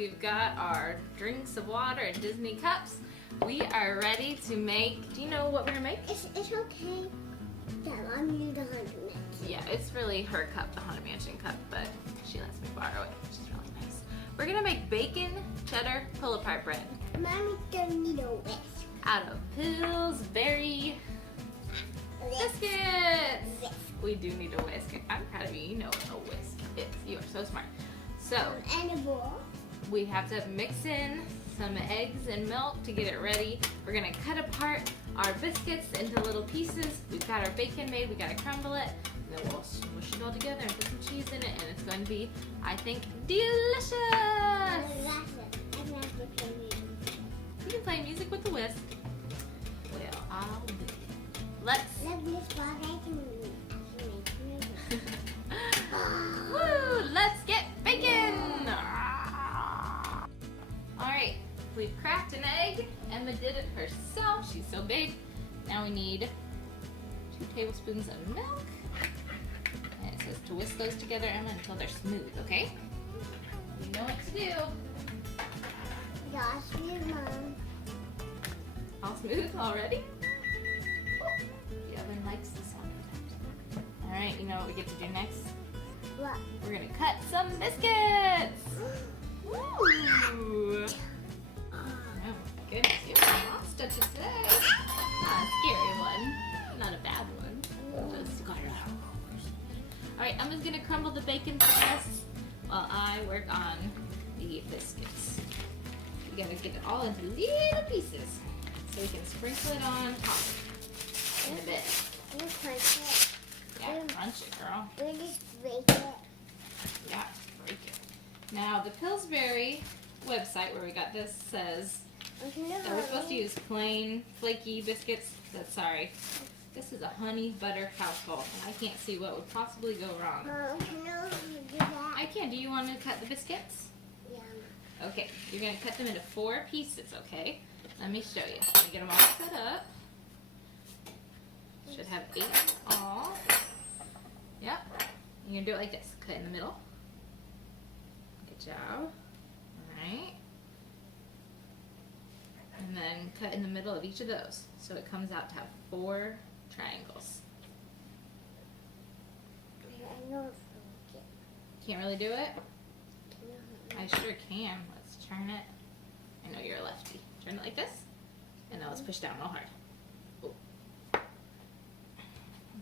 We've got our drinks of water and Disney cups. We are ready to make, do you know what we're gonna make? It's okay that Mom used the Haunted Mansion. Yeah, it's really her cup, the Haunted Mansion cup, but she lets me borrow it, which is really nice. We're gonna make bacon, cheddar, pull-apart bread. Mommy don't need a whisk. Out of Pillsbury Biscuits. Whisk. We do need a whisk. I'm proud of you. You know what a whisk is. You are so smart. So And a bowl. we have to mix in some eggs and milk to get it ready. We're gonna cut apart our biscuits into little pieces. We've got our bacon made. We gotta crumble it. And then we'll smush it all together and put some cheese in it, and it's going to be, I think, delicious. I'm gonna have to play music. You can play music with the whisk. Well, I'll do it. Let's. Look, this part I can make music. Woo! Let's get bacon! Alright, we've cracked an egg. Emma did it herself. She's so big. Now we need 2 tablespoons of milk. And it says to whisk those together, Emma, until they're smooth, okay? You know what to do. That's your Mom. All smooth already? Oh, the oven likes the sound of that. Alright, you know what we get to do next? What? We're gonna cut some biscuits! Ooh! Oh my goodness, you have some monster today. Not a scary one, not a bad one. Just got it out. Alright, Emma's gonna crumble the bacon for us while I work on the biscuits. We gotta get it all into little pieces so we can sprinkle it on top in a bit. You crunch it. Yeah, crunch it, girl. We just break it. Yeah, break it. Now, the Pillsbury website where we got this says that we're supposed to use plain, flaky biscuits. That's sorry. This is a honey butter household, and I can't see what would possibly go wrong. Mom, can I do that? I can. Do you want to cut the biscuits? Yeah. Okay, you're going to cut them into 4 pieces, okay? Let me show you. Let me get them all set up. Should have 8 all. Yep. You're going to do it like this. Cut in the middle. Good job. Alright. And then cut in the middle of each of those. So it comes out to have 4 triangles. I know if I Can't really do it? can. I sure can. Let's turn it. I know you're a lefty. Turn it like this. And now let's push down real hard. Oh. Let's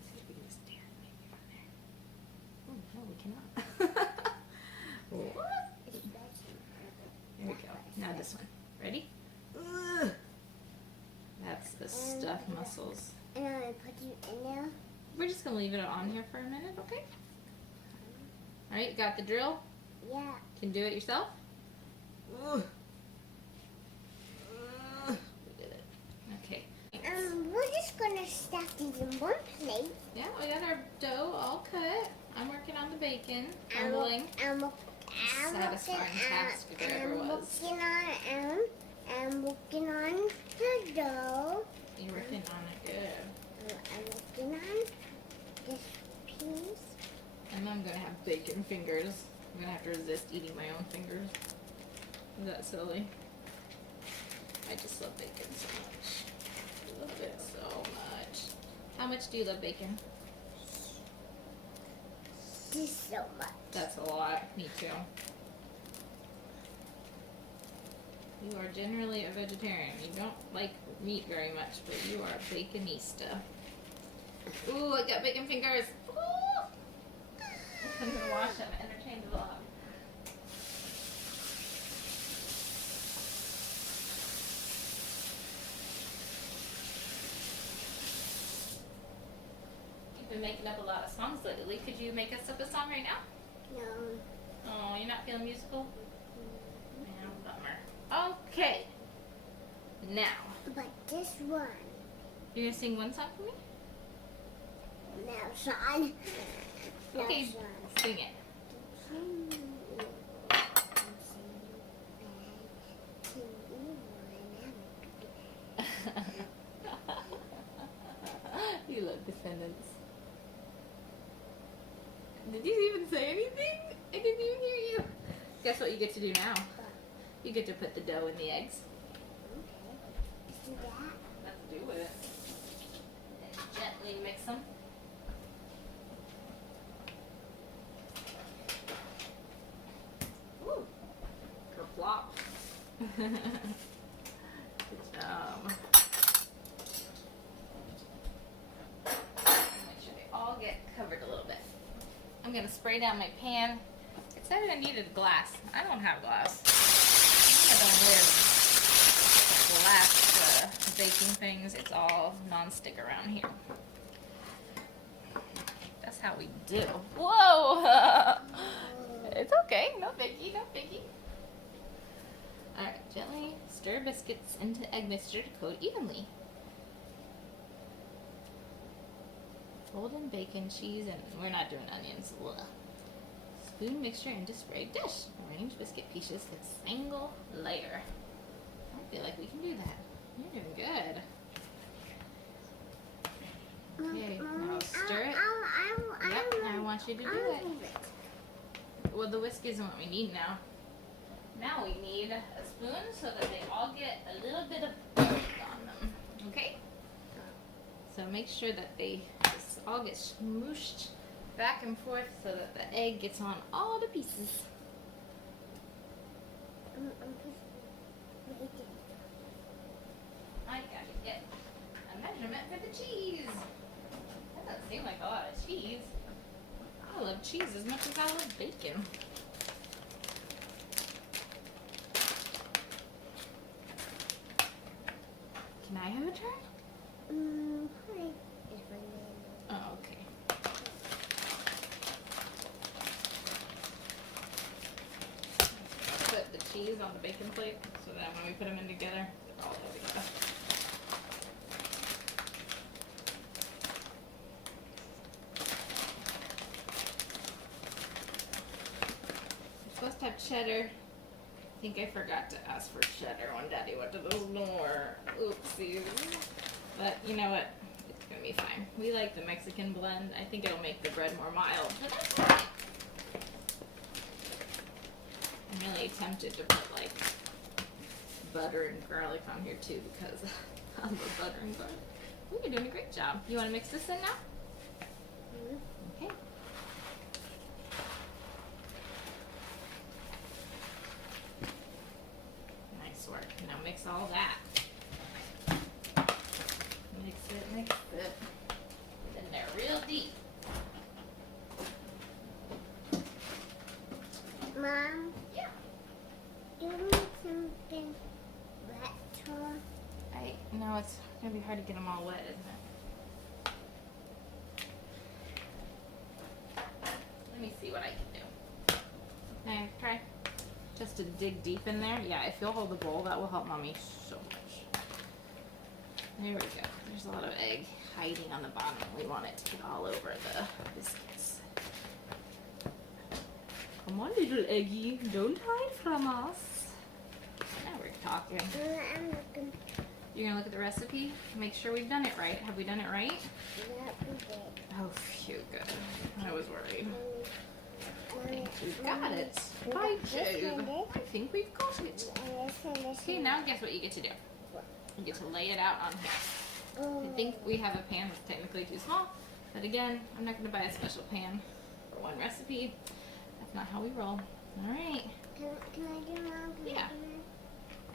see if we can just dare it maybe from there. Oh, no, we cannot. What? There we go. Now this one. Ready? Ugh. That's the stuffed mussels. And I put it in there. We're just going to leave it on here for a minute, okay? Alright, got the drill? Yeah. Can do it yourself? Ugh. We did it. Okay. We're just gonna stuff these in one plate. Yeah, we got our dough all cut. I'm working on the bacon, crumbling. Satisfying task if there ever was. I'm working on the dough. You're working on it good. I'm working on this piece. And I'm gonna have bacon fingers. I'm gonna have to resist eating my own fingers. Is that silly? I just love bacon so much. I love it so much. How much do you love bacon? Just so much. That's a lot. Me too. You are generally a vegetarian. You don't like meat very much, but you are a baconista. Ooh, I got bacon fingers. Ooh. I'm gonna wash them. Entertain the vlog. You've been making up a lot of songs lately. Could you make us up a song right now? No. Oh, you're not feeling musical? Man, bummer. Okay. Now, But this one. you're gonna sing one song for me? Now, son. Now, Okay, son. sing it. You love Descendants. Did you even say anything? I didn't even hear you. Guess what you get to do now? You get to put the dough in the eggs. Okay. Let's do that. Let's do it. And gently mix them. Woo! Kerplop. Good job. Make sure they all get covered a little bit. I'm gonna spray down my pan. It said I needed glass. I don't have glass. I don't wear glass baking things. It's all non-stick around here. That's how we do. Whoa! It's okay. No biggie, no biggie. Alright, gently stir biscuits into egg mixture to coat evenly. Fold in bacon, cheese, and we're not doing onions. Ugh. Spoon mixture into sprayed dish. Arrange biscuit pieces with single layer. I feel like we can do that. You're doing good. Okay, now stir it. Yep, I want you to do it. Well, the whisk isn't what we need now. Now we need a spoon so that they all get a little bit of butter on them. Okay? So make sure that they just all get smooshed back and forth so that the egg gets on all the pieces. I gotta get a measurement for the cheese. That doesn't seem like a lot of cheese. I love cheese as much as I love bacon. Can I have a try? Oh, okay. Put the cheese on the bacon plate so that when we put them in together, they're all together. We're supposed to have cheddar. I think I forgot to ask for cheddar when Daddy went to the store. Oopsies. But you know what? It's gonna be fine. We like the Mexican blend. I think it'll make the bread more mild, but that's fine. I'm really tempted to put like butter and garlic on here too because I love butter and garlic. Ooh, you're doing a great job. You want to mix this in now? Okay. Nice work. Now mix all that. Mix it, mix it. Get in there real deep. Mom? Yeah. Do you need something wet or? No, it's gonna be hard to get them all wet, isn't it? Let me see what I can do. Okay, try. Just to dig deep in there. Yeah, if you'll hold the bowl, that will help Mommy so much. There we go. There's a lot of egg hiding on the bottom. We want it to get all over the biscuits. Come on, little eggy. Don't hide from us. Now we're talking. I'm looking. You're gonna look at the recipe, make sure we've done it right. Have we done it right? Yeah, we did. Oh, phew, good. I was worried. Mommy, We've got it. we By got this Jove. one, this. I think we've got it. Okay, now guess what you get to do? You get to lay it out on here. I think we have a pan that's technically too small, but again, I'm not gonna buy a special pan for one recipe. That's not how we roll. All right. Can I do Mom? Yeah.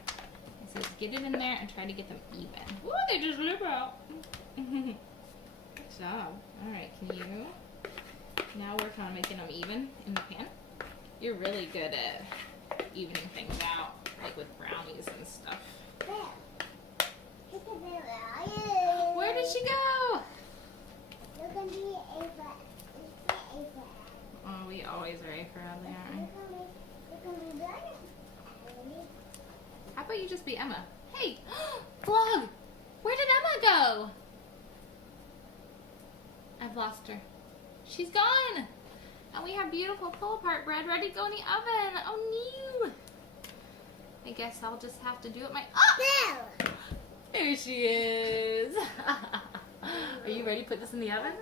It says get it in there and try to get them even. Woo, they just slip out. Good job. All right, can you now work on making them even in the pan? You're really good at evening things out, like with brownies and stuff. Where did she go? Oh, we always are A proudly, aren't we? How about you just be Emma? Hey, vlog! Where did Emma go? I've lost her. She's gone! And we have beautiful pull-apart bread ready to go in the oven. Oh, no! I guess I'll just have to do it my... Oh! There she is! Are you ready to put this in the oven?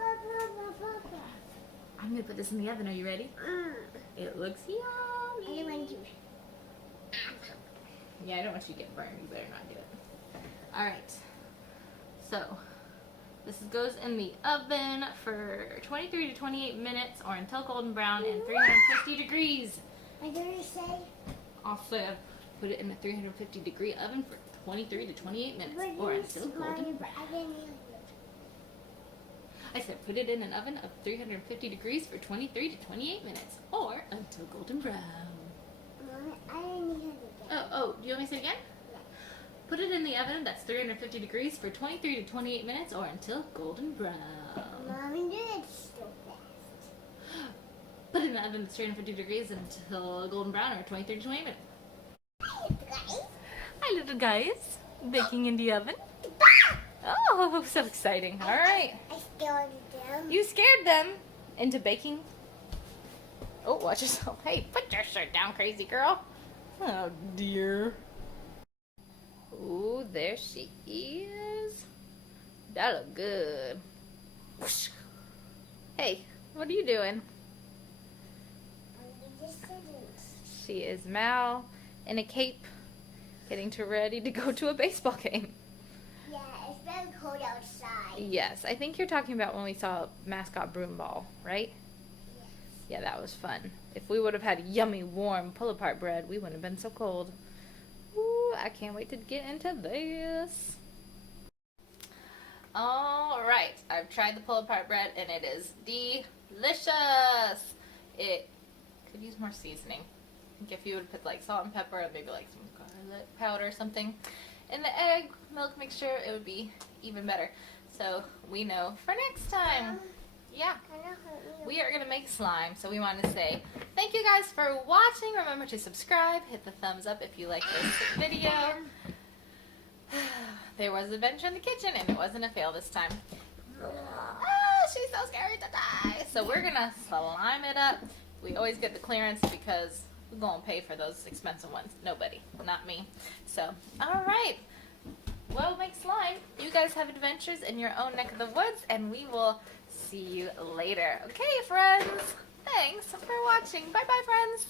I'm gonna put this in the oven. Are you ready? It looks yummy. Yeah, I don't want you to get burned. You better not do it. Alright. So, this goes in the oven for 23 to 28 minutes or until golden brown and 350 degrees. I'm gonna say. Also, put it in a 350 degree oven for 23 to 28 minutes or until golden brown. I said put it in an oven of 350 degrees for 23 to 28 minutes or until golden brown. Mommy, I didn't hear it. Oh, do you want me to say it again? Yeah. Put it in the oven that's 350 degrees for 23 to 28 minutes or until golden brown. Mommy, do it so fast. Put it in the oven that's 350 degrees until golden brown or 23 to 28 minutes. Hi, guys. Hi, little guys. Baking in the oven. Oh, so exciting. All right. I started them. You scared them into baking. Oh, watch yourself. Hey, put your shirt down, crazy girl. Oh, dear. Oh, there she is. That look good. Whoosh. Hey, what are you doing? She is Mal in a cape, getting ready to go to a baseball game. Yeah, it's very cold outside. Yes, I think you're talking about when we saw mascot broom ball, right? Yes. Yeah, that was fun. If we would have had yummy, warm pull-apart bread, we wouldn't have been so cold. Ooh, I can't wait to get into this. All right, I've tried the pull-apart bread, and it is delicious. It could use more seasoning. I think if you would put like salt and pepper and maybe like some garlic powder or something in the egg milk mixture, it would be even better. So we know for next time. Yeah, we are going to make slime. So we want to say thank you guys for watching. Remember to subscribe, hit the thumbs up if you like this video. There was adventure in the kitchen and it wasn't a fail this time. She's so scary to die. So we're going to slime it up. We always get the clearance because we're going to pay for those expensive ones. Nobody, not me. So, all right. Well, make slime. You guys have adventures in your own neck of the woods, and we will see you later. Okay, friends. Thanks for watching. Bye-bye, friends.